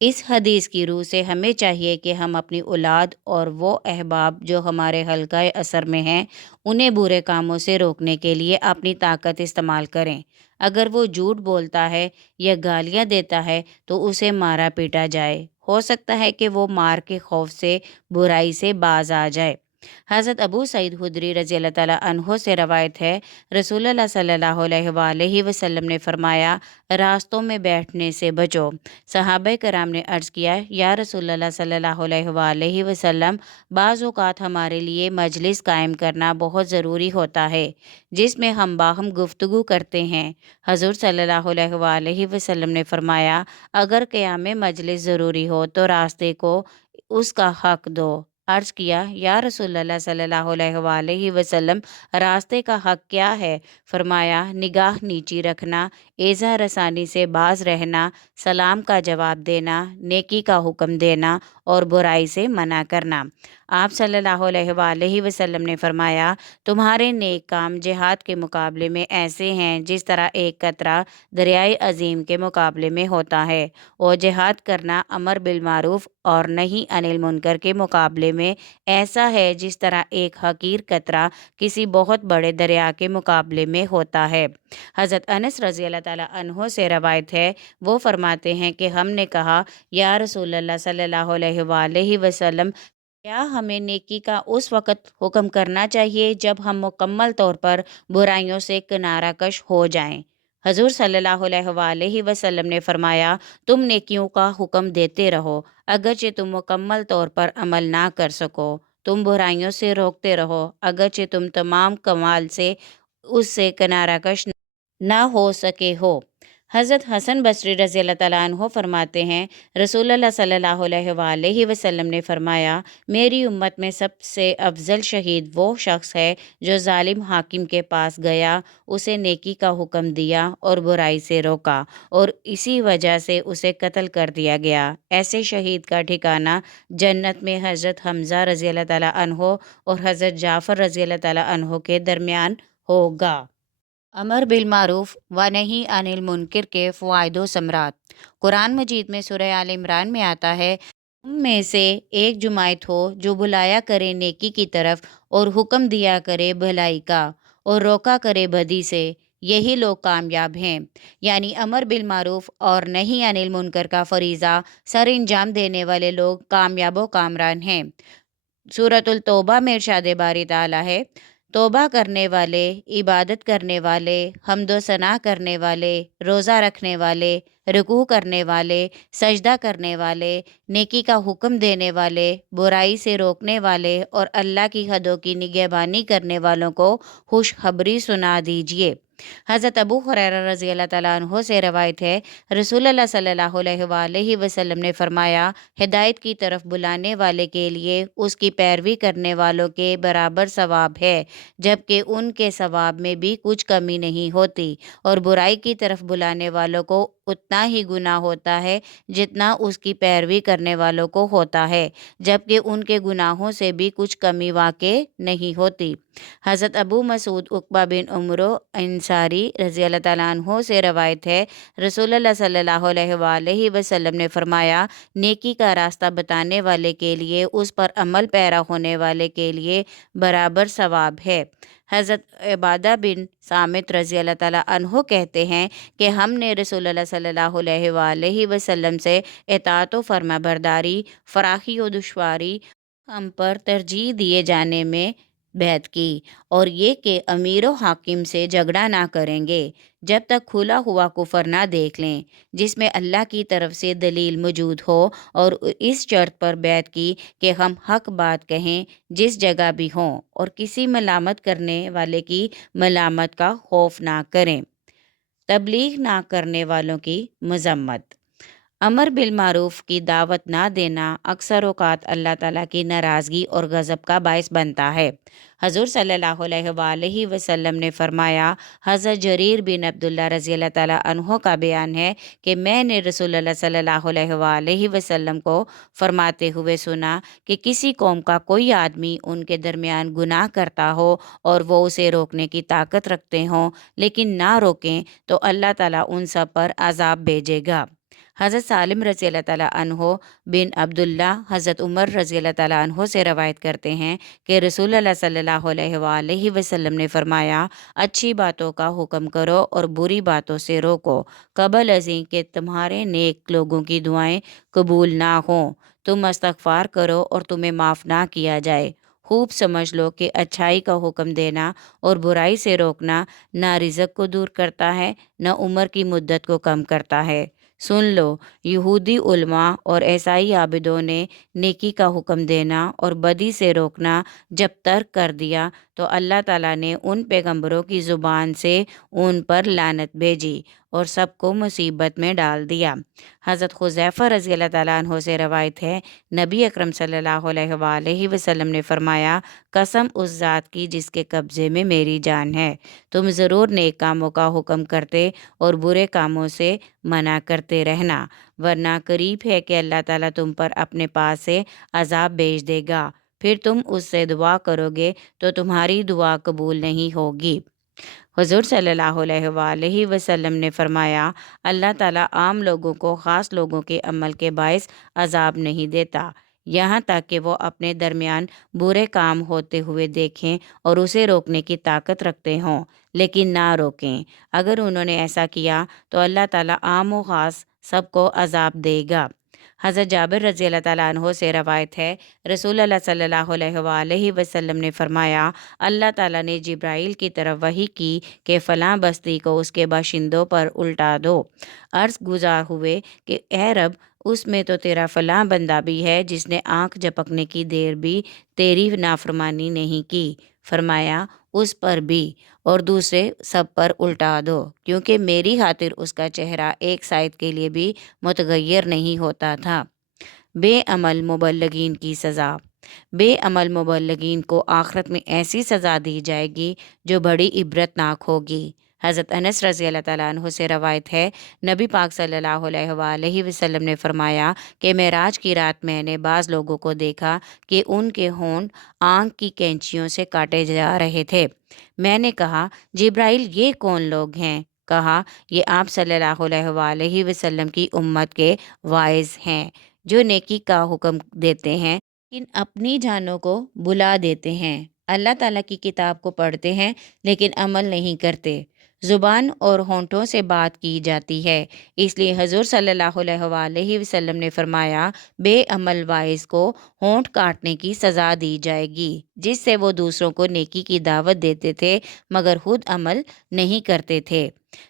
اس حدیث کی روح سے ہمیں چاہیے کہ ہم اپنی اولاد اور وہ احباب جو ہمارے حلقہ اثر میں ہیں انہیں برے کاموں سے روکنے کے لیے اپنی طاقت استعمال کریں۔ اگر وہ جھوٹ بولتا ہے یا گالیاں دیتا ہے تو اسے مارا پیٹا جائے، ہو سکتا ہے کہ وہ مار کے خوف سے برائی سے باز آ جائے۔ حضرت ابو سعید خدری رضی اللہ تعالیٰ عنہ سے روایت ہے، رسول اللہ صلی اللہ علیہ وآلہ وسلم نے فرمایا، راستوں میں بیٹھنے سے بچو۔ صحابہ کرام نے عرض کیا، یا رسول اللہ صلی اللہ علیہ وآلہ وسلم، بعض اوقات ہمارے لیے مجلس قائم کرنا بہت ضروری ہوتا ہے جس میں ہم باہم گفتگو کرتے ہیں۔ حضور صلی اللہ علیہ وآلہ وسلم نے فرمایا، اگر قیام مجلس ضروری ہو تو راستے کو اس کا حق دو۔ عرض کیا، یا رسول اللہ صلی اللہ علیہ وآلہ وسلم، راستے کا حق کیا ہے؟ فرمایا، نگاہ نیچی رکھنا، ایذا رسانی سے باز رہنا، سلام کا جواب دینا، نیکی کا حکم دینا اور برائی سے منع کرنا۔ آپ صلی اللہ علیہ وآلہ وسلم نے فرمایا، تمہارے نیک کام جہاد کے مقابلے میں ایسے ہیں جس طرح ایک قطرہ دریائے عظیم کے مقابلے میں ہوتا ہے، اور جہاد کرنا امر بالمعروف اور نہی عن المنکر کے مقابلے میں ایسا ہے جس طرح ایک حقیر قطرہ کسی بہت بڑے دریا کے مقابلے میں ہوتا ہے۔ حضرت انس رضی اللہ تعالیٰ عنہ سے روایت ہے، وہ فرماتے ہیں کہ ہم نے کہا، یا رسول اللہ صلی اللہ علیہ وآلہ وسلم، کیا ہمیں نیکی کا اس وقت حکم کرنا چاہیے جب ہم مکمل طور پر برائیوں سے کنارہ کش ہو جائیں؟ حضور صلی اللہ علیہ وآلہ وسلم نے فرمایا، تم نیکیوں کا حکم دیتے رہو اگرچہ تم مکمل طور پر عمل نہ کر سکو، تم برائیوں سے روکتے رہو اگرچہ تم تمام کمال سے اس سے کنارہ کش نہ ہو سکے ہو۔ حضرت حسن بصری رضی اللہ تعالیٰ عنہ فرماتے ہیں، رسول اللہ صلی اللہ علیہ وآلہ وسلم نے فرمایا، میری امت میں سب سے افضل شہید وہ شخص ہے جو ظالم حاکم کے پاس گیا، اسے نیکی کا حکم دیا اور برائی سے روکا، اور اسی وجہ سے اسے قتل کر دیا گیا۔ ایسے شہید کا ٹھکانہ جنت میں حضرت حمزہ رضی اللہ تعالیٰ عنہ اور حضرت جعفر رضی اللہ تعالیٰ عنہ کے درمیان ہوگا۔ امر بالمعروف و نہی عن المنکر کے فوائد و ثمرات۔ قرآن مجید میں سورہ آل عمران میں آتا ہے، تم میں سے ایک جماعت ہو جو بلایا کرے نیکی کی طرف اور حکم دیا کرے بھلائی کا اور روکا کرے بدی سے، یہی لوگ کامیاب ہیں۔ یعنی امر بالمعروف اور نہی عن المنکر کا فریضہ سر انجام دینے والے لوگ کامیاب و کامران ہیں۔ سورۃ التوبہ میں ارشاد باری تعالیٰ ہے، توبہ کرنے والے، عبادت کرنے والے، حمد و ثنا کرنے والے، روزہ رکھنے والے، رکوع کرنے والے، سجدہ کرنے والے، نیکی کا حکم دینے والے، برائی سے روکنے والے اور اللہ کی حدوں کی نگہبانی کرنے والوں کو خوشخبری سنا دیجیے۔ حضرت ابو ہریرہ رضی اللہ تعالیٰ عنہ سے روایت ہے، رسول اللہ صلی اللہ علیہ وآلہ وسلم نے فرمایا، ہدایت کی طرف بلانے والے کے لیے اس کی پیروی کرنے والوں کے برابر ثواب ہے، جبکہ ان کے ثواب میں بھی کچھ کمی نہیں ہوتی، اور برائی کی طرف بلانے والوں کو اتنا ہی گناہ ہوتا ہے جتنا اس کی پیروی کرنے والوں کو ہوتا ہے، جبکہ ان کے گناہوں سے بھی کچھ کمی واقع نہیں ہوتی۔ حضرت ابو مسعود عقبہ بن عمرو انصاری رضی اللہ تعالیٰ عنہ سے روایت ہے، رسول اللہ صلی اللہ علیہ وآلہ وسلم نے فرمایا، نیکی کا راستہ بتانے والے کے لیے اس پر عمل پیرا ہونے والے کے لیے برابر ثواب ہے۔ حضرت عبادہ بن صامت رضی اللہ تعالیٰ عنہ کہتے ہیں کہ ہم نے رسول اللہ صلی اللہ علیہ وآلہ وسلم سے اطاعت و فرما برداری، فراخی و دشواری ہم پر ترجیح دیے جانے میں بیعت کی، اور یہ کہ امیر و حاکم سے جھگڑا نہ کریں گے جب تک کھلا ہوا کفر نہ دیکھ لیں جس میں اللہ کی طرف سے دلیل موجود ہو، اور اس شرط پر بیعت کی کہ ہم حق بات کہیں جس جگہ بھی ہوں، اور کسی ملامت کرنے والے کی ملامت کا خوف نہ کریں۔ تبلیغ نہ کرنے والوں کی مذمت۔ امر بالمعروف کی دعوت نہ دینا اکثر اوقات اللہ تعالیٰ کی ناراضگی اور غضب کا باعث بنتا ہے۔ حضور صلی اللہ علیہ وآلہ وسلم نے فرمایا، حضرت جریر بن عبداللہ رضی اللہ تعالیٰ عنہ کا بیان ہے کہ میں نے رسول اللہ صلی اللہ علیہ وآلہ وسلم کو فرماتے ہوئے سنا کہ کسی قوم کا کوئی آدمی ان کے درمیان گناہ کرتا ہو اور وہ اسے روکنے کی طاقت رکھتے ہوں لیکن نہ روکیں تو اللہ تعالیٰ ان سب پر عذاب بھیجے گا۔ حضرت سالم رضی اللہ تعالیٰ عنہ بن عبداللہ حضرت عمر رضی اللہ تعالیٰ عنہ سے روایت کرتے ہیں کہ رسول اللہ صلی اللہ علیہ وآلہ وسلم نے فرمایا، اچھی باتوں کا حکم کرو اور بری باتوں سے روکو، قبل ازیں کہ تمہارے نیک لوگوں کی دعائیں قبول نہ ہوں۔ تم استغفار کرو اور تمہیں معاف نہ کیا جائے۔ خوب سمجھ لو کہ اچھائی کا حکم دینا اور برائی سے روکنا نہ رزق کو دور کرتا ہے، نہ عمر کی مدت کو کم کرتا ہے۔ سن لو، یہودی علماء اور عیسائی عابدوں نے نیکی کا حکم دینا اور بدی سے روکنا جب ترک کر دیا تو اللہ تعالیٰ نے ان پیغمبروں کی زبان سے ان پر لعنت بھیجی اور سب کو مصیبت میں ڈال دیا۔ حضرت حذیفہ رضی اللہ تعالیٰ عنہ سے روایت ہے، نبی اکرم صلی اللہ علیہ وآلہ وسلم نے فرمایا، قسم اس ذات کی جس کے قبضے میں میری جان ہے، تم ضرور نیک کاموں کا حکم کرتے اور برے کاموں سے منع کرتے رہنا، ورنہ قریب ہے کہ اللہ تعالیٰ تم پر اپنے پاس سے عذاب بھیج دے گا، پھر تم اس سے دعا کرو گے تو تمہاری دعا قبول نہیں ہوگی۔ حضور صلی اللہ علیہ وآلہ وسلم نے فرمایا، اللہ تعالیٰ عام لوگوں کو خاص لوگوں کے عمل کے باعث عذاب نہیں دیتا، یہاں تک کہ وہ اپنے درمیان برے کام ہوتے ہوئے دیکھیں اور اسے روکنے کی طاقت رکھتے ہوں لیکن نہ روکیں۔ اگر انہوں نے ایسا کیا تو اللہ تعالیٰ عام و خاص سب کو عذاب دے گا۔ حضرت جابر رضی اللہ تعالیٰ عنہ سے روایت ہے، رسول اللہ صلی اللہ علیہ وآلہ وسلم نے فرمایا، اللہ تعالیٰ نے جبرائیل کی طرف وحی کی کہ فلاں بستی کو اس کے باشندوں پر الٹا دو۔ عرض گزار ہوئے کہ اے رب، اس میں تو تیرا فلاں بندہ بھی ہے جس نے آنکھ جھپکنے کی دیر بھی تیری نافرمانی نہیں کی۔ فرمایا، اس پر بھی اور دوسرے سب پر الٹا دو، کیونکہ میری خاطر اس کا چہرہ ایک سائد کے لیے بھی متغیر نہیں ہوتا تھا۔ بے عمل مبلغین کی سزا۔ بے عمل مبلغین کو آخرت میں ایسی سزا دی جائے گی جو بڑی عبرتناک ہوگی۔ حضرت انس رضی اللہ تعالیٰ عنہ سے روایت ہے، نبی پاک صلی اللہ علیہ وآلہ وسلم نے فرمایا کہ معراج کی رات میں نے بعض لوگوں کو دیکھا کہ ان کے ہونٹ آنکھ کی کینچیوں سے کاٹے جا رہے تھے۔ میں نے کہا، جبرائیل یہ کون لوگ ہیں؟ کہا، یہ آپ صلی اللہ علیہ وآلہ وسلم کی امت کے واعظ ہیں، جو نیکی کا حکم دیتے ہیں لیکن اپنی جانوں کو بلا دیتے ہیں، اللہ تعالیٰ کی کتاب کو پڑھتے ہیں لیکن عمل نہیں کرتے۔ زبان اور ہونٹوں سے بات کی جاتی ہے، اس لیے حضور صلی اللہ علیہ وآلہ وسلم نے فرمایا، بے عمل واعظ کو ہونٹ کاٹنے کی سزا دی جائے گی، جس سے وہ دوسروں کو نیکی کی دعوت دیتے تھے مگر خود عمل نہیں کرتے تھے۔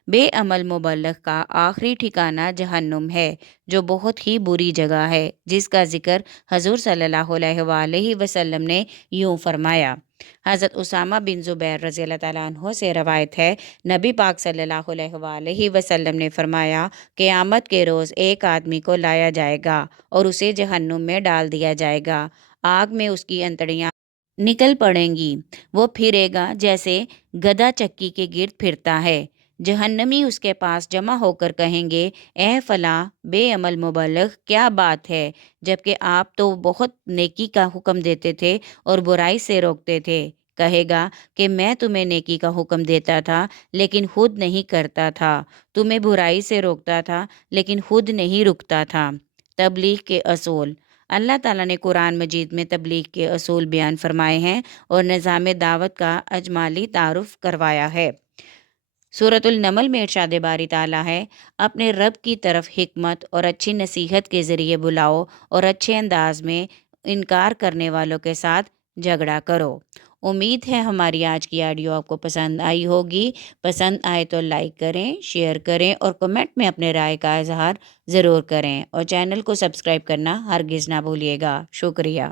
بے عمل مبلغ کا آخری ٹھکانہ جہنم ہے، جو بہت ہی بری جگہ ہے، جس کا ذکر حضور صلی اللہ علیہ وآلہ وسلم نے یوں فرمایا۔ حضرت اسامہ بن زبیر رضی اللہ تعالیٰ عنہ سے روایت ہے، نبی پاک صلی اللہ علیہ وآلہ وسلم نے فرمایا، قیامت کے روز ایک آدمی کو لایا جائے گا اور اسے جہنم میں ڈال دیا جائے گا، آگ میں اس کی انتڑیاں نکل پڑیں گی، وہ پھرے گا جیسے گدھا چکی کے گرد پھرتا ہے۔ جہنمی اس کے پاس جمع ہو کر کہیں گے، اے فلاں بے عمل مبلغ، کیا بات ہے، جبکہ آپ تو بہت نیکی کا حکم دیتے تھے اور برائی سے روکتے تھے۔ کہے گا کہ میں تمہیں نیکی کا حکم دیتا تھا لیکن خود نہیں کرتا تھا، تمہیں برائی سے روکتا تھا لیکن خود نہیں رکتا تھا۔ تبلیغ کے اصول۔ اللہ تعالیٰ نے قرآن مجید میں تبلیغ کے اصول بیان فرمائے ہیں اور نظام دعوت کا اجمالی تعارف کروایا ہے۔ سورۃ النمل میں ارشاد باری تعالیٰ ہے، اپنے رب کی طرف حکمت اور اچھی نصیحت کے ذریعے بلاؤ اور اچھے انداز میں انکار کرنے والوں کے ساتھ جھگڑا کرو۔ امید ہے ہماری آج کی آڈیو آپ کو پسند آئی ہوگی۔ پسند آئے تو لائک کریں، شیئر کریں اور کمنٹ میں اپنے رائے کا اظہار ضرور کریں، اور چینل کو سبسکرائب کرنا ہرگز نہ بھولیے گا۔ شکریہ۔